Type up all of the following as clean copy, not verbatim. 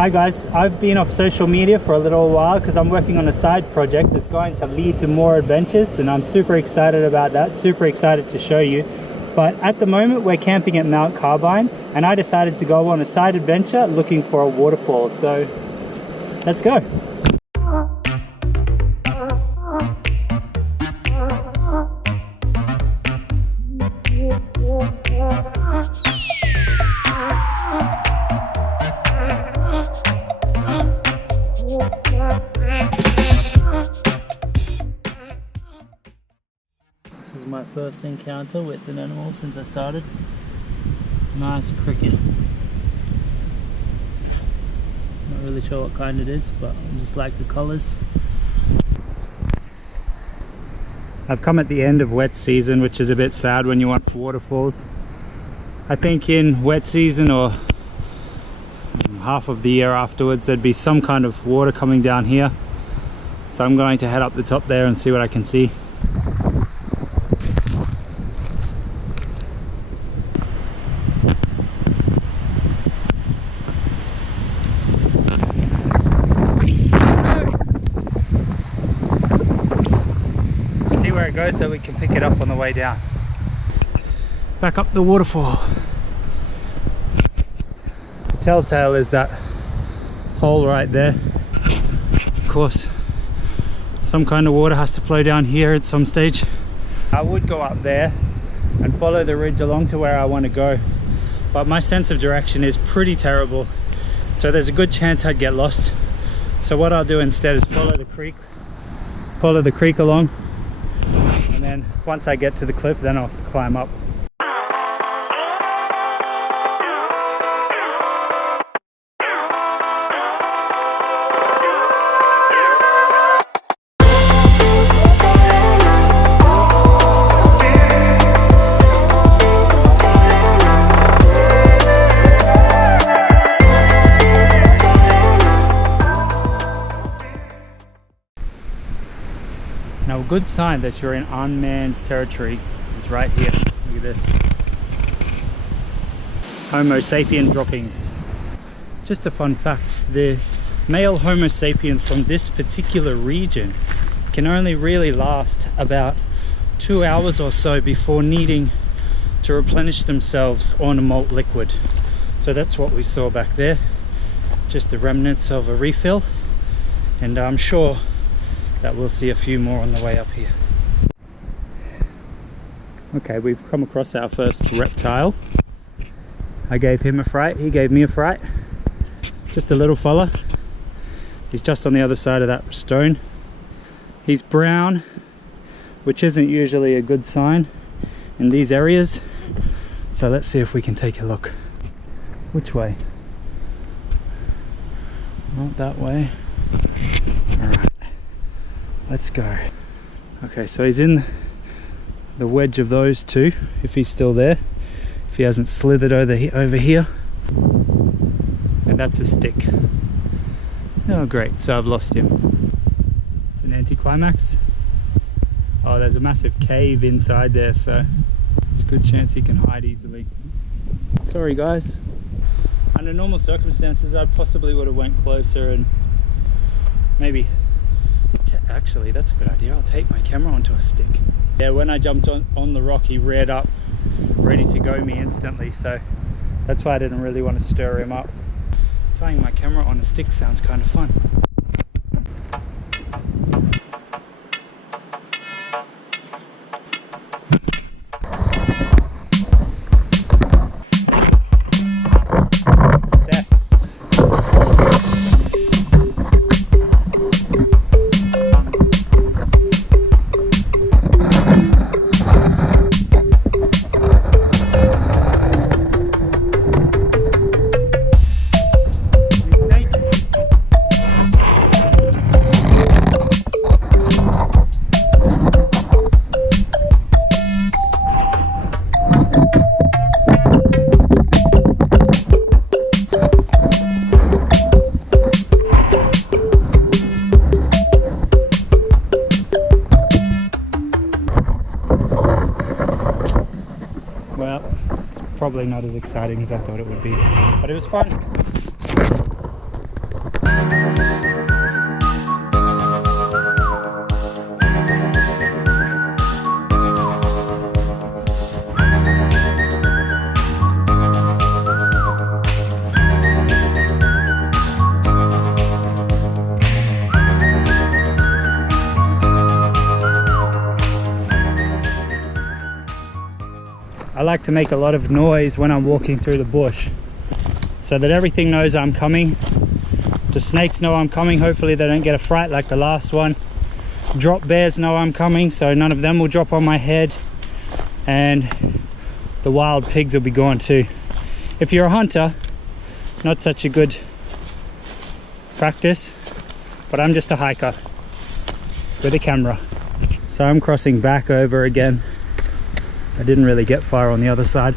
Hi guys, I've been off social media for a little while because I'm working on a side project that's going to lead to more adventures, and I'm super excited about that, super excited to show you. But at the moment we're camping at Mount Carbine, and I decided to go on a side adventure looking for a waterfall, so let's go. This is my first encounter with an animal since I started. Nice cricket. Not really sure what kind it is, but I just like the colours. I've come at the end of wet season, which is a bit sad when you want waterfalls. I think in wet season or half of the year afterwards there'd be some kind of water coming down here. So I'm going to head up the top there and see what I can see. See where it goes so we can pick it up on the way down. Back up the waterfall. The telltale is that hole right there. Of course, some kind of water has to flow down here at some stage. I would go up there and follow the ridge along to where I want to go, but my sense of direction is pretty terrible, so there's a good chance I'd get lost. So what I'll do instead is follow the creek along, and then once I get to the cliff, then I'll climb up. Now, a good sign that you're in unmanned territory is right here. Look at this. Homo sapien droppings. Just a fun fact, the male Homo sapiens from this particular region can only really last about 2 hours or so before needing to replenish themselves on a malt liquid. So that's what we saw back there, just the remnants of a refill, and I'm sure that we'll see a few more on the way up here. Okay, we've come across our first reptile. I gave him a fright, he gave me a fright. Just a little fella. He's just on the other side of that stone. He's brown, which isn't usually a good sign in these areas. So let's see if we can take a look. Which way? Not that way. Alright. Let's go. Okay, so he's in the wedge of those two, if he's still there, if he hasn't slithered over here. And that's a stick. Oh great, so I've lost him. It's an anticlimax. Oh, there's a massive cave inside there, so there's a good chance he can hide easily. Sorry guys. Under normal circumstances I possibly would have went closer and maybe actually, that's a good idea. I'll take my camera onto a stick. Yeah, when I jumped on the rock, he reared up, ready to go me instantly, so that's why I didn't really want to stir him up. Tying my camera on a stick sounds kind of fun. Probably not as exciting as I thought it would be, but it was fun. I like to make a lot of noise when I'm walking through the bush so that everything knows I'm coming. The snakes know I'm coming, hopefully they don't get a fright like the last one. Drop bears know I'm coming, so none of them will drop on my head, and the wild pigs will be gone too. If you're a hunter, not such a good practice, but I'm just a hiker with a camera. So I'm crossing back over again. I didn't really get far on the other side,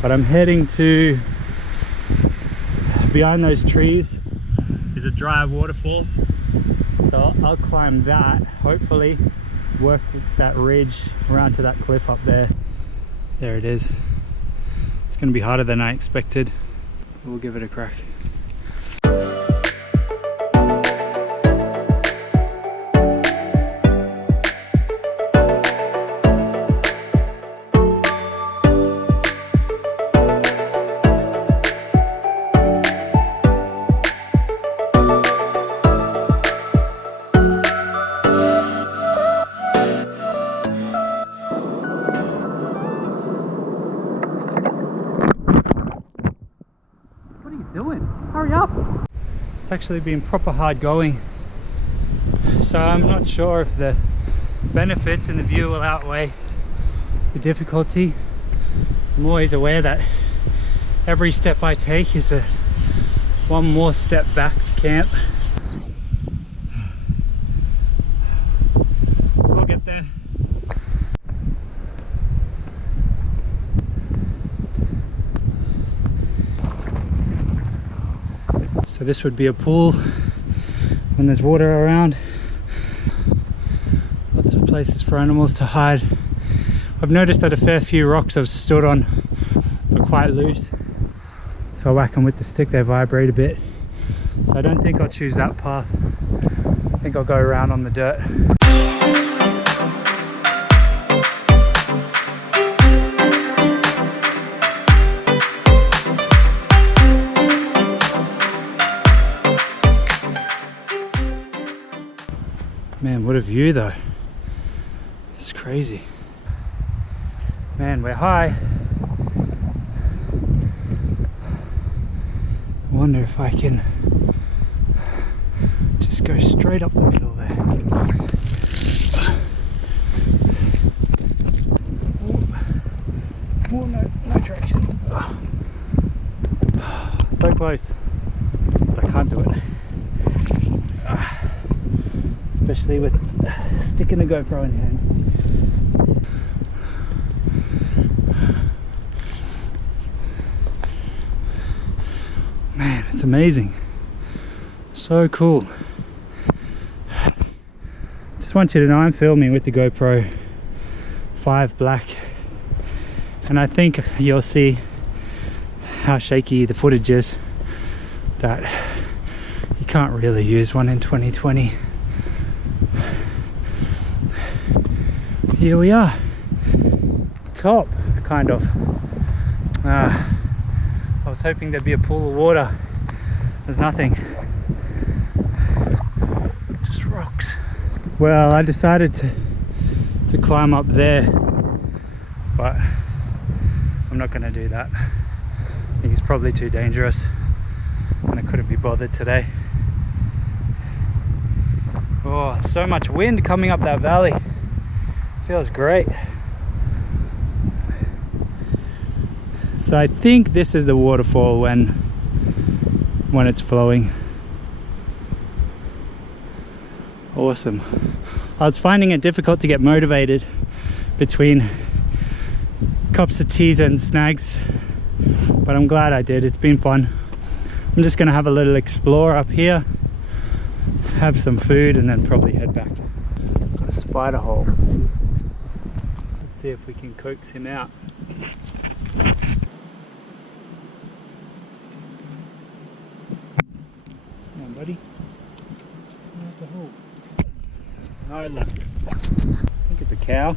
but I'm heading to, behind those trees is a dry waterfall. So I'll climb that, hopefully work that ridge around to that cliff up there. There it is. It's going to be harder than I expected. We'll give it a crack. It's actually been proper hard going, so I'm not sure if the benefits and the view will outweigh the difficulty. I'm always aware that every step I take is one more step back to camp. We'll get there. So this would be a pool when there's water around. Lots of places for animals to hide. I've noticed that a fair few rocks I've stood on are quite loose. If I whack them with the stick, they vibrate a bit. So I don't think I'll choose that path. I think I'll go around on the dirt. Man, what a view though. It's crazy. Man, we're high. I wonder if I can just go straight up the middle there. Oh, no traction. So close, but I can't do it. Especially with sticking the GoPro in hand. Man, it's amazing. So cool. Just want you to know I'm filming with the GoPro 5 Black, and I think you'll see how shaky the footage is, that you can't really use one in 2020. Here we are, top, kind of. I was hoping there'd be a pool of water. There's nothing, just rocks. Well, I decided to climb up there, but I'm not going to do that. I think it's probably too dangerous, and I couldn't be bothered today. Oh, so much wind coming up that valley. Feels great. So I think this is the waterfall when it's flowing. Awesome. I was finding it difficult to get motivated between cups of teas and snags, but I'm glad I did. It's been fun. I'm just gonna have a little explore up here, have some food, and then probably head back. Got a spider hole. Let's see if we can coax him out. Come on, buddy. There's a hole. No luck. I think it's a cow.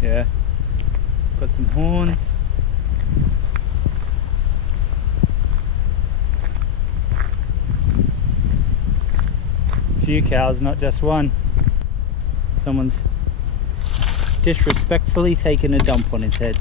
Yeah. Got some horns. A few cows, not just one. Someone's disrespectfully taking a dump on his head.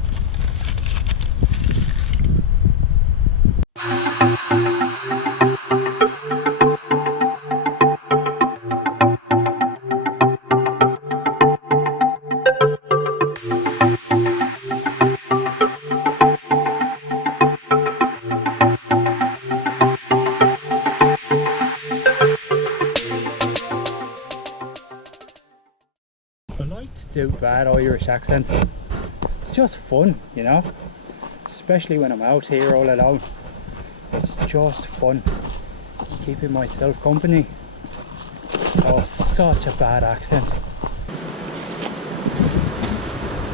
I like to do bad Irish accents. It's just fun, you know, especially when I'm out here all alone. It's just fun, keeping myself company. Oh, such a bad accent.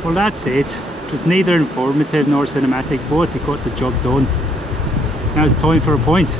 Well, that's it. It was neither informative nor cinematic, but it got the job done. Now it's time for a point.